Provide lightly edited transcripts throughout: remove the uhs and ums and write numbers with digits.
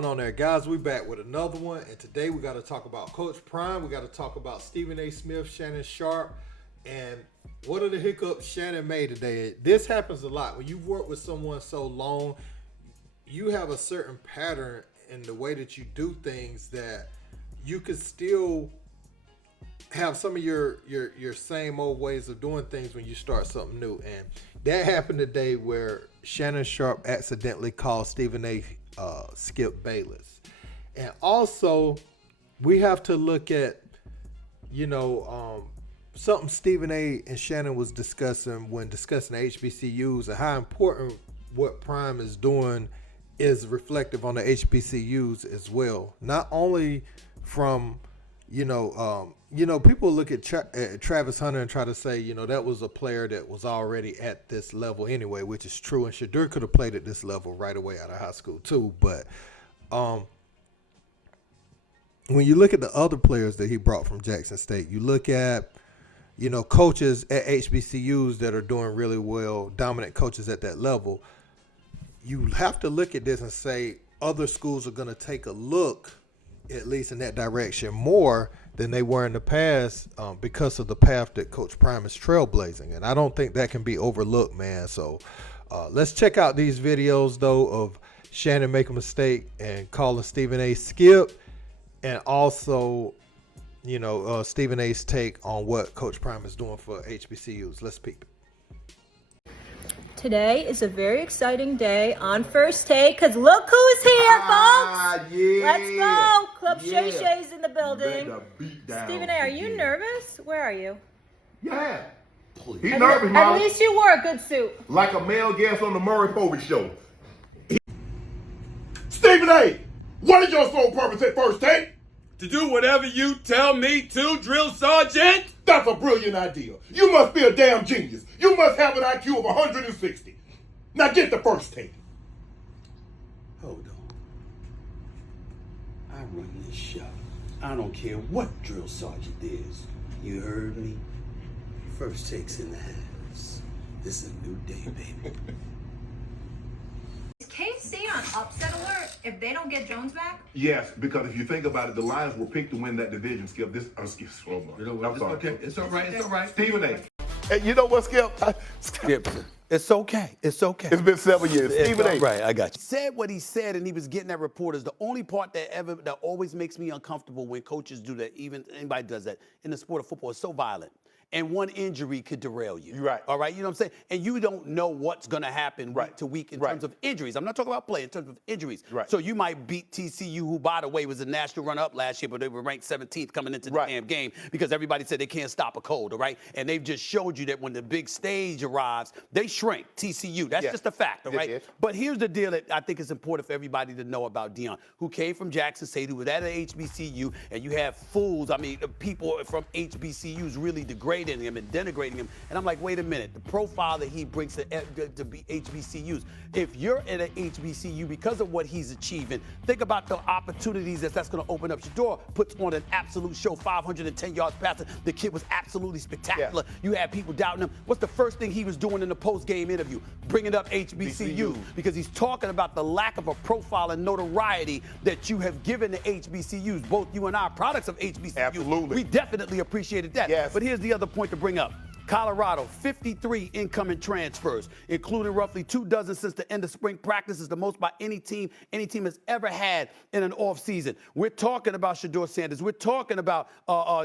going on there, guys? We back with another one, and today we got to talk about Coach Prime. We got to talk about Stephen A. Smith, Shannon Sharpe, and what are the hiccups Shannon made today. This happens a lot when you've worked with someone so long. You have a certain pattern in the way that you do things that you could still have some of your same old ways of doing things when you start something new. And that happened today where Shannon Sharpe accidentally called Stephen A. Skip Bayless. And also, we have to look at, something Stephen A. and Shannon was discussing when discussing the HBCUs and how important what Prime is doing is reflective on the HBCUs as well. Not only from, people look at Travis Hunter and try to say, that was a player that was already at this level anyway, which is true. And Shadur could have played at this level right away out of high school too. But when you look at the other players that he brought from Jackson State, you look at, coaches at HBCUs that are doing really well, dominant coaches at that level, you have to look at this and say other schools are going to take a look, at least in that direction, more than they were in the past because of the path that Coach Prime is trailblazing. And I don't think that can be overlooked, man. So let's check out these videos, though, of Shannon make a mistake and calling Stephen A. Skip, and also, Stephen A.'s take on what Coach Prime is doing for HBCUs. Let's peep. Today is a very exciting day on First Take because look who's here, folks. Yeah. Let's go. Club Shay Shay's in the building. Down. Stephen A., are you nervous? Where are you? Yeah. Please. He's nervous, At Mom. least you wore a good suit. Like a male guest on the Murray Povey show. Stephen A., what is your sole purpose at First Take? To do whatever you tell me to, drill sergeant. That's a brilliant idea. You must be a damn genius. You must have an IQ of 160. Now get the First Take. Hold on. I run this show. I don't care what drill sergeant is. You heard me? First Take's in the house. This is a new day, baby. Is KC on upset alert if they don't get Jones back? Yes, because if you think about it, the Lions were picked to win that division, Skip. I'm sorry. Okay, it's all right, it's all right. Stephen A. Hey, you know what, Skip? Skip, it's okay. It's okay. It's been 7 years. Stephen A. Right, I got you. Said what he said, and he was getting at reporters. The only part that always makes me uncomfortable when coaches do that, even anybody does that in the sport of football, is so violent. And one injury could derail you. You're right. All right, you know what I'm saying? And you don't know what's going to happen week to week in terms of injuries. I'm not talking about play, in terms of injuries. Right. So you might beat TCU, who, by the way, was a national runner-up last year, but they were ranked 17th coming into the damn game because everybody said they can't stop a cold, all right? And they've just showed you that when the big stage arrives, they shrink, TCU. That's just a fact, all right? Yes. But here's the deal that I think is important for everybody to know about Deion, who came from Jackson State, who was at an HBCU, and you have fools, people from HBCUs really degrading him and denigrating him. And I'm like, wait a minute, the profile that he brings to be HBCUs, if you're at an HBCU because of what he's achieving, think about the opportunities that's going to open up. Shador puts on an absolute show, 510 yards passing. The kid was absolutely spectacular. Yeah. You had people doubting him. What's the first thing he was doing in the post-game interview? Bringing up HBCU, because he's talking about the lack of a profile and notoriety that you have given the HBCUs. Both you and I are products of HBCUs. Absolutely. We definitely appreciated that. Yes. But here's the other point to bring up. Colorado, 53 incoming transfers, including roughly 24 since the end of spring practice, is the most by any team has ever had in an offseason. We're talking about Deion Sanders. We're talking about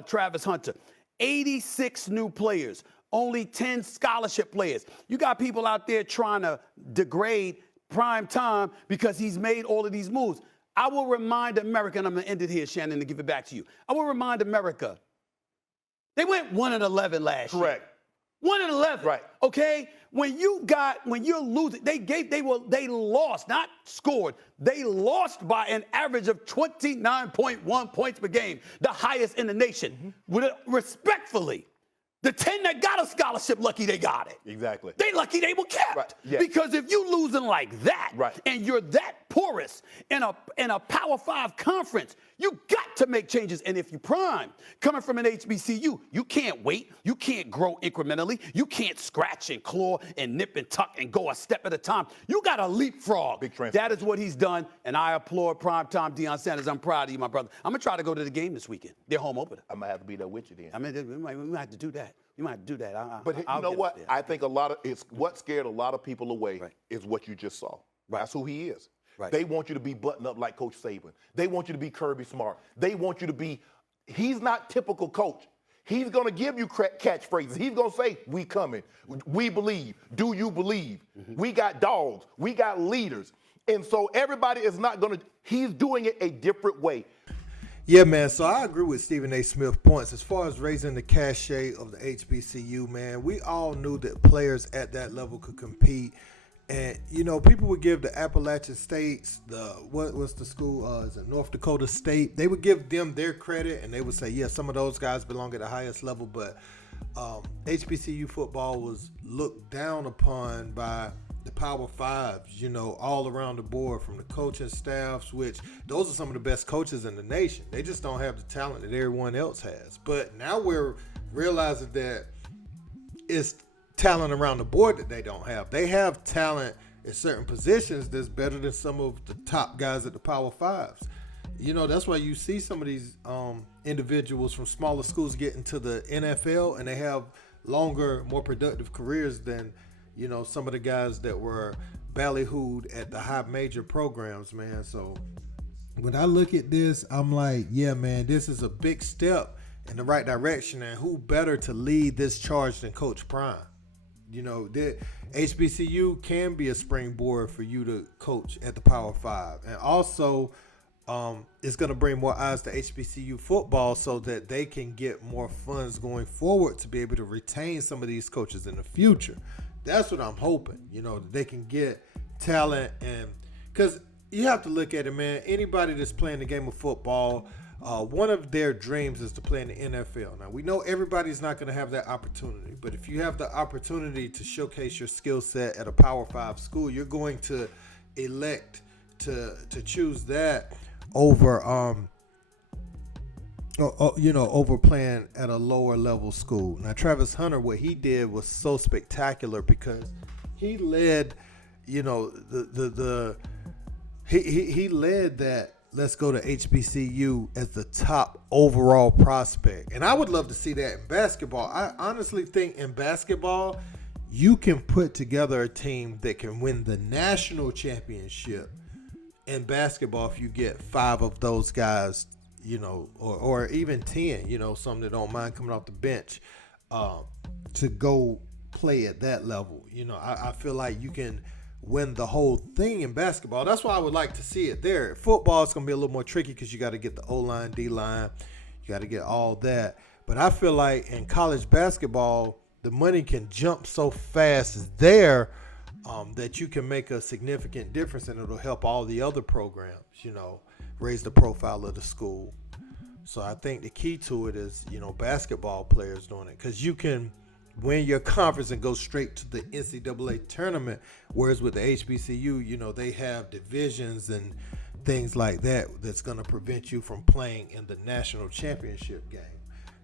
Travis Hunter. 86 new players, only 10 scholarship players. You got people out there trying to degrade Prime Time because he's made all of these moves. I will remind America, and I'm going to end it here, Shannon, to give it back to you. I will remind America, they went 1-11 last year. Correct. 1-11. Right. Okay? When you're losing, they lost, not scored. They lost by an average of 29.1 points per game, the highest in the nation. Respectfully, the 10 that got a scholarship, lucky they got it. Exactly. They lucky they were kept. Right. Yes. Because if you losing like that, and you're that porous in a Power 5 conference, you got to make changes. And if you prime, coming from an HBCU, you can't wait. You can't grow incrementally. You can't scratch and claw and nip and tuck and go a step at a time. You got to leapfrog. Big transfer. That is what he's done, and I applaud primetime Deion Sanders. I'm proud of you, my brother. I'm going to try to go to the game this weekend. They're home opener. I might have to be there with you then. I mean, we might have to do that. You might have to do that. But you know what? I think what scared a lot of people away is what you just saw. Right. That's who he is. Right. They want you to be buttoned up like Coach Saban. They want you to be Kirby Smart. They want you to be, he's not typical coach. He's going to give you catchphrases. He's going to say, we coming. We believe. Do you believe? Mm-hmm. We got dogs. We got leaders. And so everybody is not going to, he's doing it a different way. Yeah, man. So I agree with Stephen A. Smith's points. As far as raising the cachet of the HBCU, man, we all knew that players at that level could compete. And, you know, people would give the Appalachian States, what's the school, is it North Dakota State? They would give them their credit, and they would say, yeah, some of those guys belong at the highest level. But HBCU football was looked down upon by the Power Fives, you know, all around the board, from the coaching staffs, which those are some of the best coaches in the nation. They just don't have the talent that everyone else has. But now we're realizing that it's talent around the board that they don't have. They have talent in certain positions that's better than some of the top guys at the Power Fives. You know, that's why you see some of these individuals from smaller schools get into the NFL, and they have longer, more productive careers than, you know, some of the guys that were ballyhooed at the high major programs, man. So when I look at this, I'm like, yeah, man, this is a big step in the right direction. And who better to lead this charge than Coach Prime? You know, the HBCU can be a springboard for you to coach at the Power Five. And also, it's going to bring more eyes to HBCU football so that they can get more funds going forward to be able to retain some of these coaches in the future. That's what I'm hoping, you know, that they can get talent. And because you have to look at it, man, anybody that's playing the game of football, one of their dreams is to play in the NFL. Now, we know everybody's not going to have that opportunity, but if you have the opportunity to showcase your skill set at a Power 5 school, you're going to elect to choose that over, over playing at a lower level school. Now, Travis Hunter, what he did was so spectacular because he led, you know, he led that let's go to HBCU as the top overall prospect. And I would love to see that in basketball. I honestly think in basketball, you can put together a team that can win the national championship in basketball if you get 5 of those guys, you know, or even 10, you know, some that don't mind coming off the bench to go play at that level. You know, I feel like you can win the whole thing in basketball. That's why I would like to see it there. Football is going to be a little more tricky because you got to get the O-line, D-line. You got to get all that. But I feel like in college basketball, the money can jump so fast there that you can make a significant difference, and it'll help all the other programs, you know, raise the profile of the school. So I think the key to it is, you know, basketball players doing it, because you can win your conference and go straight to the NCAA tournament, whereas with the HBCU, you know, they have divisions and things like that that's going to prevent you from playing in the national championship game.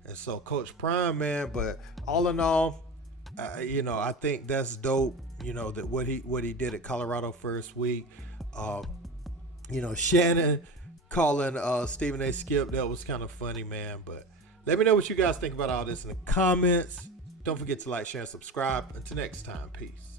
And so Coach Prime, man, but all in all, you know, I think that's dope, you know, that what he did at Colorado first week. You know, Shannon calling Stephen A. Skip, that was kind of funny, man. But let me know what you guys think about all this in the comments. Don't forget to like, share, and subscribe. Until next time, peace.